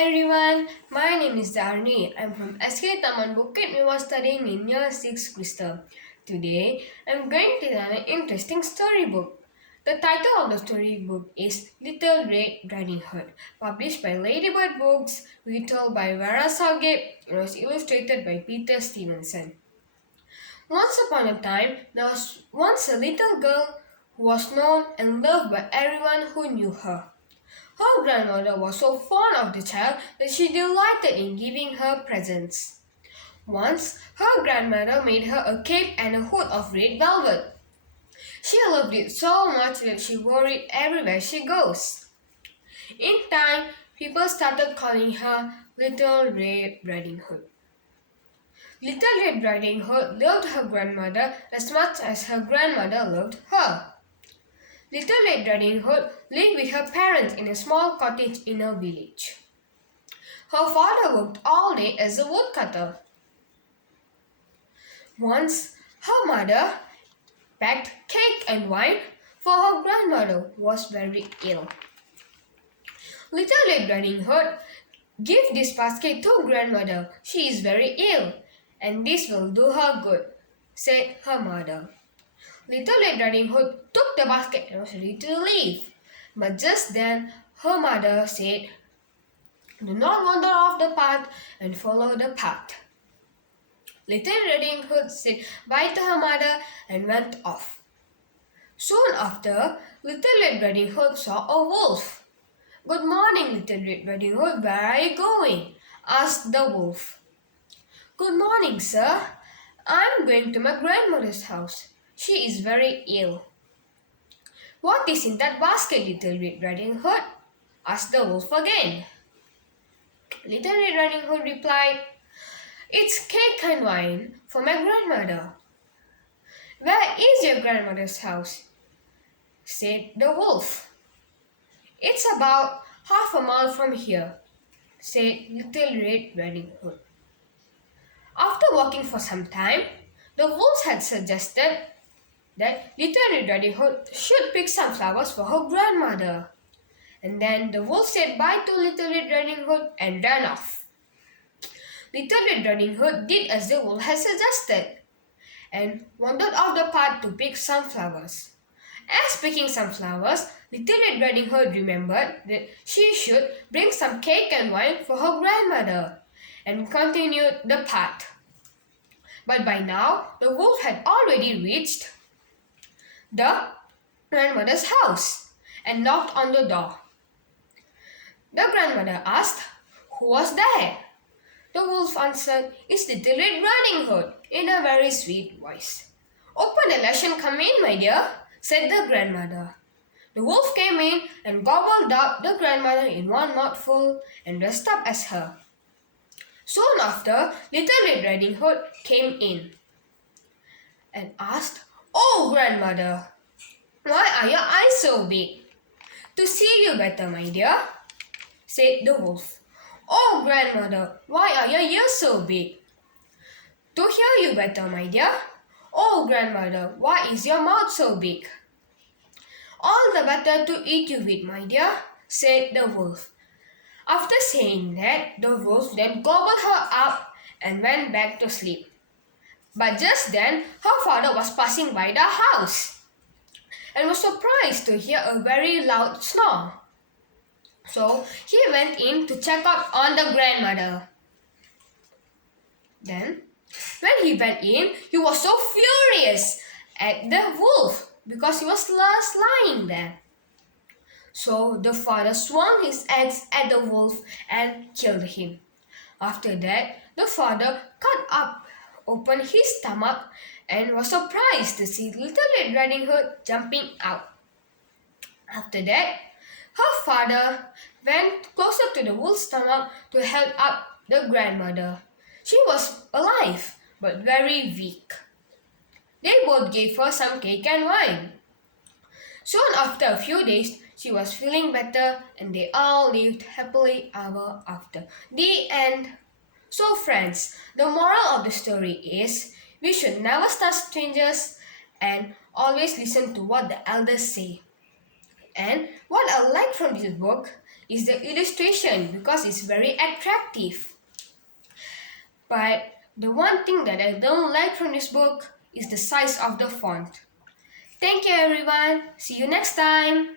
everyone, my name is Daariny. I'm from SK Taman, Bukit, studying in year 6 Crystal. Today, I'm going to learn an interesting storybook. The title of the storybook is Little Red Riding Hood, published by Ladybird Books, retold by Bahasa, and was illustrated by Peter Stevenson. Once upon a time, there was once a little girl who was known and loved by everyone who knew her. Her grandmother was so fond of the child that she delighted in giving her presents. Once, her grandmother made her a cape and a hood of red velvet. She loved it so much that she wore it everywhere she goes. In time, people started calling her Little Red Riding Hood. Little Red Riding Hood loved her grandmother as much as her grandmother loved her. Little Red Riding Hood lived with her parents in a small cottage in a village. Her father worked all day as a woodcutter. Once, her mother packed cake and wine for her grandmother who was very ill. Little Red Riding Hood, give this basket to grandmother. She is very ill, and this will do her good, said her mother. Little Red Riding Hood took the basket and was ready to leave. But just then, her mother said, "Do not wander off the path and follow the path." Little Red Riding Hood said bye to her mother and went off. Soon after, Little Red Riding Hood saw a wolf. "Good morning, Little Red Riding Hood. Where are you going?" asked the wolf. "Good morning, sir. I'm going to my grandmother's house. She is very ill." "What is in that basket, Little Red Riding Hood?" asked the wolf again. Little Red Riding Hood replied, "It's cake and wine for my grandmother." "Where is your grandmother's house?" said the wolf. "It's about half a mile from here," said Little Red Riding Hood. After walking for some time, the wolves had suggested that Little Red Riding Hood should pick some flowers for her grandmother. And then the wolf said bye to Little Red Riding Hood and ran off. Little Red Riding Hood did as the wolf had suggested and wandered off the path to pick some flowers. As picking some flowers, Little Red Riding Hood remembered that she should bring some cake and wine for her grandmother and continued the path. But by now, the wolf had already reached the grandmother's house and knocked on the door. The grandmother asked, "Who was there?" The wolf answered, "It's Little Red Riding Hood," in a very sweet voice. "Open and let him come in, my dear," said the grandmother. The wolf came in and gobbled up the grandmother in one mouthful and dressed up as her. Soon after, Little Red Riding Hood came in and asked, "Oh, grandmother, why are your eyes so big?" "To see you better, my dear," said the wolf. "Oh, grandmother, why are your ears so big?" "To hear you better, my dear." "Oh, grandmother, why is your mouth so big?" "All the better to eat you with, my dear," said the wolf. After saying that, the wolf then gobbled her up and went back to sleep. But just then, her father was passing by the house and was surprised to hear a very loud snore. So he went in to check out on the grandmother. Then, when he went in, he was so furious at the wolf because he was last lying there. So the father swung his axe at the wolf and killed him. After that, the father cut open his stomach and was surprised to see Little Red Riding Hood jumping out. After that, her father went closer to the wolf's stomach to help up the grandmother. She was alive but very weak. They both gave her some cake and wine. Soon after a few days, she was feeling better and they all lived happily ever after. The end. So friends, the moral of the story is we should never trust strangers and always listen to what the elders say. And what I like from this book is the illustration because it's very attractive. But the one thing that I don't like from this book is the size of the font. Thank you everyone. See you next time.